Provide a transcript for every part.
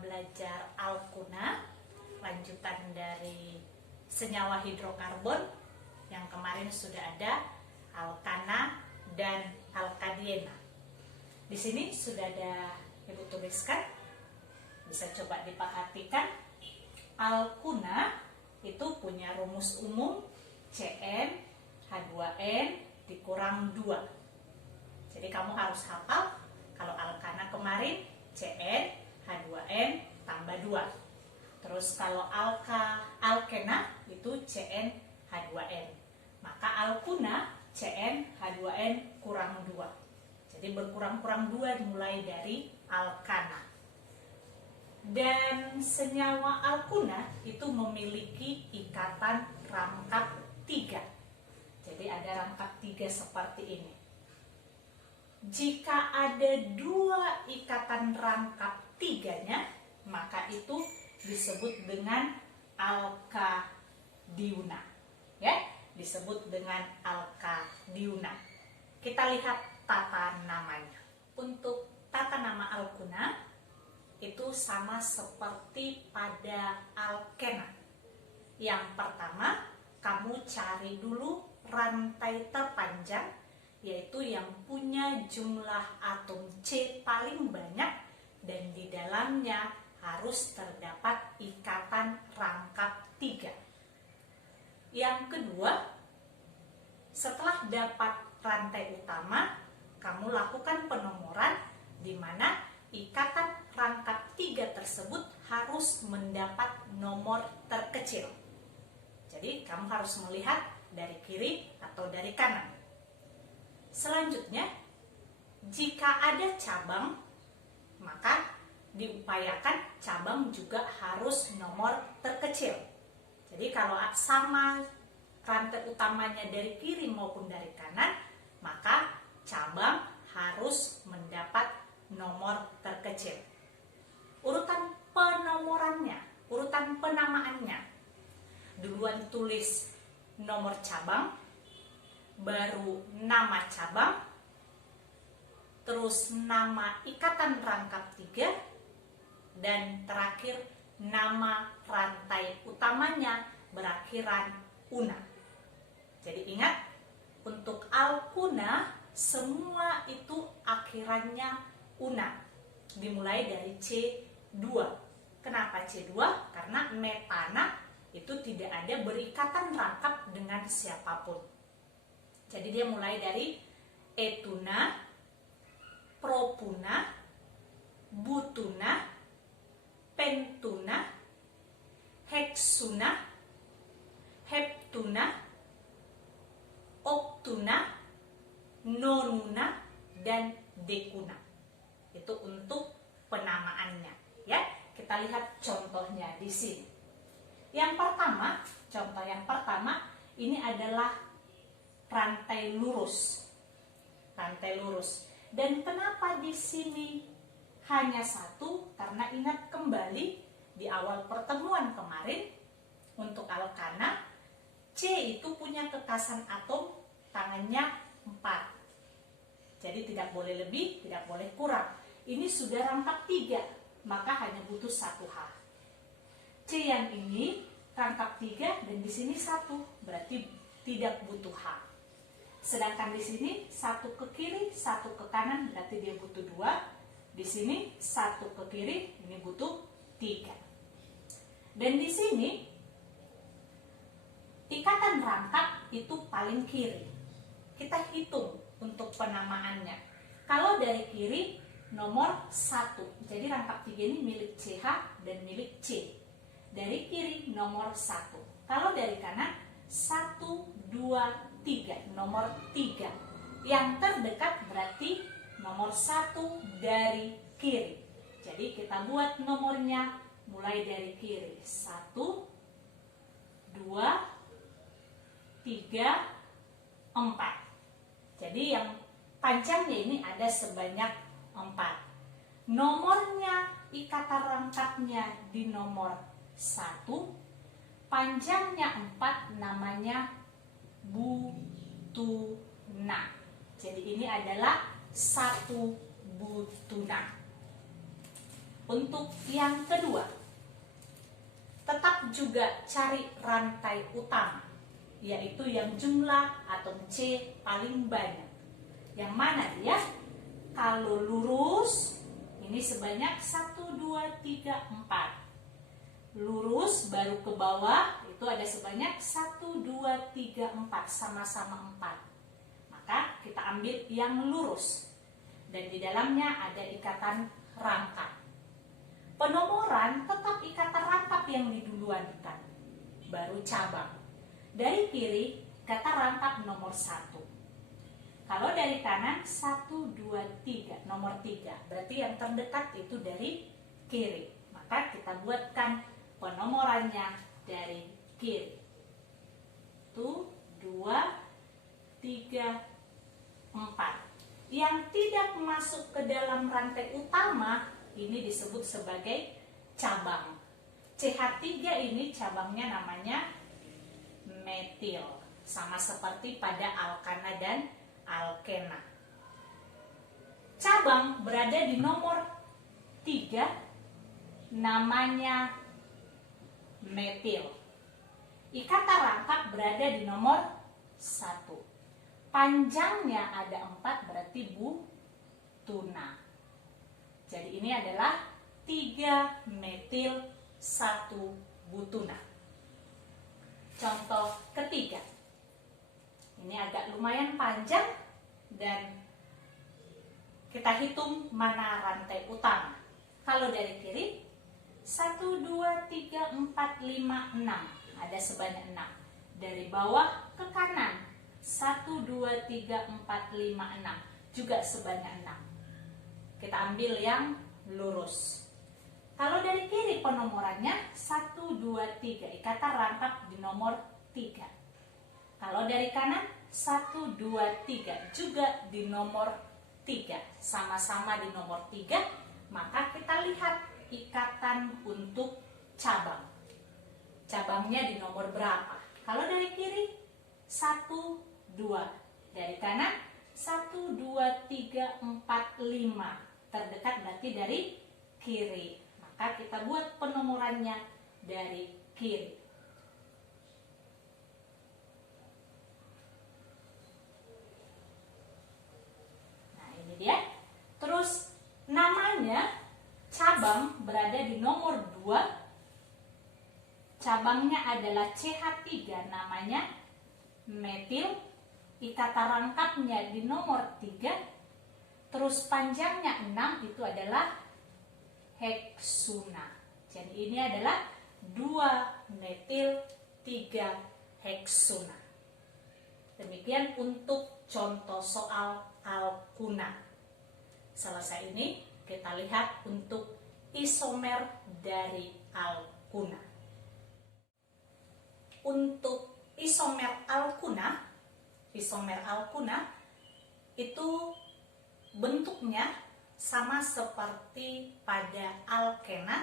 belajar alkuna, lanjutan dari senyawa hidrokarbon yang kemarin sudah ada alkana dan alkadiena. Di sini sudah ada Ibu tuliskan, bisa coba diperhatikan. Alkuna itu punya rumus umum Cn H2n dikurang 2. Jadi kamu harus hafal, kalau alkana kemarin Cn H2n tambah 2. Terus kalau alkena itu Cn H2n. Maka alkuna Cn H2n kurang 2. Jadi berkurang-kurang 2 dimulai dari alkana. Dan senyawa alkuna itu memiliki ikatan rangkap 3. Jadi ada rangkap 3 seperti ini. Jika ada 2 ikatan rangkap 3-nya, maka itu disebut dengan alkadiuna. Ya, disebut dengan alkadiuna. Kita lihat tata namanya. Untuk tata nama alkuna itu sama seperti pada alkena. Yang pertama, kamu cari dulu rantai terpanjang, yaitu yang punya jumlah atom C paling banyak dan di dalamnya harus terdapat ikatan rangkap 3. Yang kedua, setelah dapat rantai utama, kamu lakukan penomoran di mana ikatan rangkap 3 tersebut harus mendapat nomor terkecil. Jadi kamu harus melihat dari kiri atau dari kanan. Selanjutnya, jika ada cabang, maka diupayakan cabang juga harus nomor terkecil. Jadi kalau sama rantai utamanya dari kiri maupun dari kanan, maka cabang harus mendapat nomor terkecil. Urutan penomorannya, urutan penamaannya, duluan tulis nomor cabang, baru nama cabang, terus nama ikatan rangkap 3, dan terakhir nama rantai utamanya berakhiran una. Jadi ingat, untuk alkuna semua itu akhirannya una, dimulai dari C2. Kenapa C2? Karena metana itu tidak ada berikatan rangkap dengan siapapun. Jadi dia mulai dari etuna, propuna, butuna, pentuna, heksuna, heptuna, oktuna, nonuna, dan dekuna. Itu untuk penamaannya, ya. Kita lihat contohnya di sini. Yang pertama, contoh yang pertama ini adalah rantai lurus. Rantai lurus. Dan kenapa di sini hanya 1? Karena ingat kembali di awal pertemuan kemarin untuk alkana, C itu punya kekasan atom tangannya 4. Jadi tidak boleh lebih, tidak boleh kurang. Ini sudah rangkap 3, maka hanya butuh 1H. C yang ini rangkap 3 dan di sini 1, berarti tidak butuh H. Sedangkan di sini 1 ke kiri, 1 ke kanan, berarti dia butuh 2. Di sini 1 ke kiri, ini butuh 3. Dan di sini ikatan rangkap itu paling kiri. Kita hitung untuk penamaannya. Kalau dari kiri nomor 1, jadi rangkap 3 ini milik CH dan milik C. Dari kiri nomor 1. Kalau dari kanan 1, 2, 3, nomor 3. Yang terdekat berarti nomor 1 dari kiri. Jadi kita buat nomornya mulai dari kiri. 1, 2, 3, 4. Jadi yang panjangnya ini ada sebanyak 4. Nomornya, ikatan rangkapnya di nomor 1, panjangnya 4, namanya butuna. Jadi ini adalah 1 butuna. Untuk yang kedua, tetap juga cari rantai utama, yaitu yang jumlah atom C paling banyak. Yang mana dia? Kalau lurus, ini sebanyak 1, 2, 3, 4. Lurus baru ke bawah, itu ada sebanyak 1, 2, 3, 4. Sama-sama 4. Maka kita ambil yang lurus. Dan di dalamnya ada ikatan rangkap. Penomoran tetap ikatan rangkap yang diduluankan, baru cabang. Dari kiri, kata rangkap nomor 1. Kalau dari kanan, 1, 2, 3, nomor 3. Berarti yang terdekat itu dari kiri. Maka kita buatkan penomorannya dari kiri. 1, 2, 3, 4. Yang tidak masuk ke dalam rantai utama, ini disebut sebagai cabang. CH3 ini cabangnya namanya metil. Sama seperti pada alkana dan alkena. Cabang berada di nomor 3, namanya metil. Ikatan rangkap berada di nomor 1. Panjangnya ada 4, berarti butuna. Jadi ini adalah 3 metil 1 butuna. Contoh ketiga. Ini agak lumayan panjang dan kita hitung mana rantai utama. Kalau dari kiri, 1, 2, 3, 4, 5, 6. Ada sebanyak 6. Dari bawah ke kanan, 1, 2, 3, 4, 5, 6. Juga sebanyak 6. Kita ambil yang lurus. Kalau dari kiri penomorannya 1, 2, 3. Ikatan rangkap di nomor 3. Kalau dari kanan 1, 2, 3. Juga di nomor 3. Sama-sama di nomor 3. Maka kita lihat ikatan untuk cabang. Cabangnya di nomor berapa? Kalau dari kiri 1, 2. Dari kanan 1, 2, 3, 4, 5. Terdekat berarti dari kiri. Maka kita buat penomorannya dari kiri. Nah, ini dia. Terus namanya cabang berada di nomor 2. Cabangnya adalah CH3, namanya metil. Ikatan rangkapnya di nomor 3. Terus panjangnya 6, itu adalah heksuna. Jadi ini adalah 2 metil 3 heksuna. Demikian untuk contoh soal alkuna. Selesai ini kita lihat untuk isomer dari alkuna. Untuk isomer alkuna itu bentuknya sama seperti pada alkena.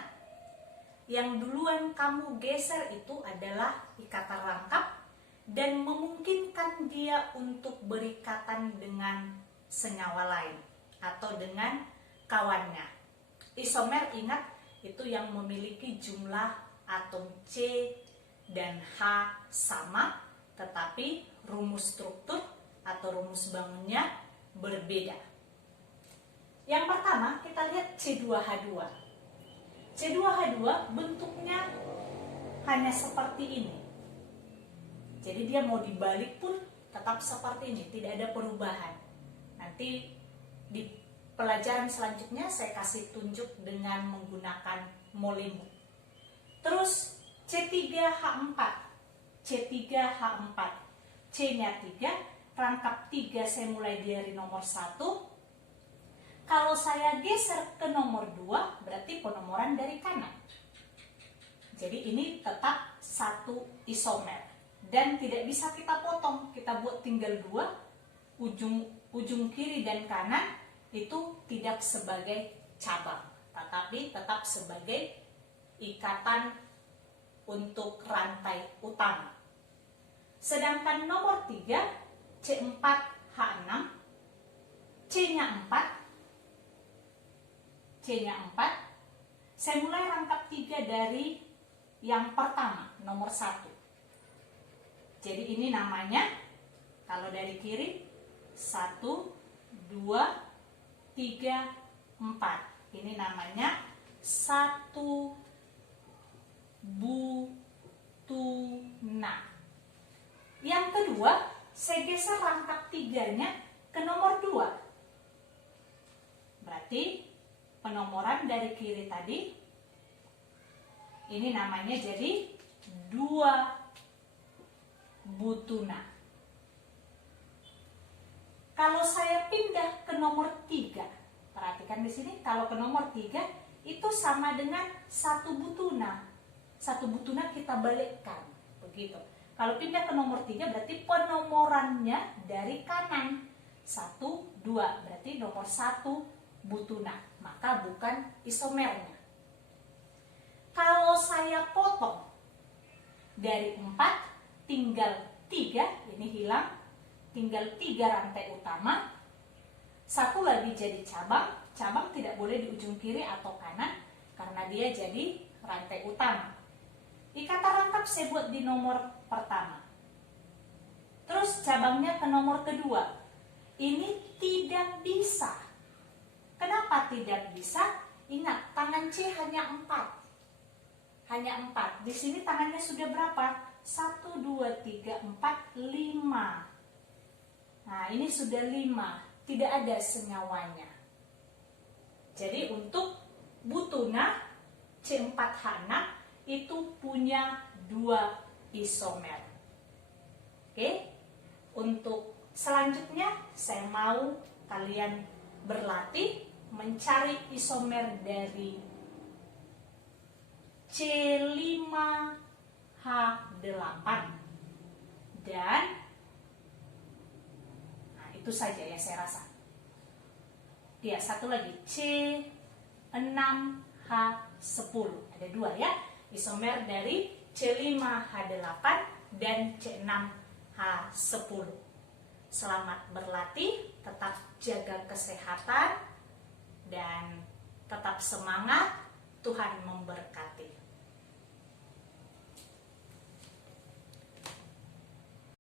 Yang duluan kamu geser itu adalah ikatan rangkap dan memungkinkan dia untuk berikatan dengan senyawa lain atau dengan kawannya. Isomer, ingat, itu yang memiliki jumlah atom C dan H sama, tetapi rumus struktur atau rumus bangunnya berbeda. Yang pertama kita lihat C2H2. C2H2 bentuknya hanya seperti ini. Jadi dia mau dibalik pun tetap seperti ini, tidak ada perubahan. Nanti di pelajaran selanjutnya saya kasih tunjuk dengan menggunakan molemu. Terus C3H4. C3H4. C-nya 3, rangkap 3 saya mulai dari nomor 1. Kalau saya geser ke nomor 2, berarti penomoran dari kanan. Jadi ini tetap satu isomer. Dan tidak bisa kita potong, kita buat tinggal 2, ujung kiri dan kanan itu tidak sebagai cabang, tetapi tetap sebagai ikatan untuk rantai utama. Sedangkan nomor 3, C4H6, C-nya 4, Saya mulai rangkap 3 dari yang pertama, nomor 1. Jadi ini namanya, kalau dari kiri, 1, 2, 3, 4. Ini namanya satu butuna. Yang kedua, saya geser rangkap 3-nya ke nomor 2. Berarti penomoran dari kiri tadi, ini namanya jadi 2 butuna. Kalau saya pindah ke nomor 3, perhatikan di sini, kalau ke nomor 3 itu sama dengan 1 butuna. 1 butuna kita balikkan, begitu. Kalau pindah ke nomor 3 berarti penomorannya dari kanan. 1, 2, berarti nomor 1 butuna, maka bukan isomernya. Kalau saya potong dari 4 tinggal 3, ini hilang, tinggal 3 rantai utama, 1 lagi jadi cabang. Cabang tidak boleh di ujung kiri atau kanan karena dia jadi rantai utama. Ikatan rangkap saya buat di nomor pertama. Terus cabangnya ke nomor kedua. Ini tidak bisa. Kenapa tidak bisa? Ingat, tangan C hanya 4. Hanya 4. Di sini tangannya sudah berapa? 1, 2, 3, 4, 5. Nah, ini sudah 5. Tidak ada senyawanya. Jadi untuk butuna C4H6 itu punya 2 isomer. Oke? Untuk selanjutnya saya mau kalian berlatih mencari isomer dari C5H8 dan itu saja ya saya rasa. Ya, satu lagi C6H10. Ada 2 ya, isomer dari C5H8 dan C6H10. Selamat berlatih, tetap jaga kesehatan dan tetap semangat. Tuhan memberkati.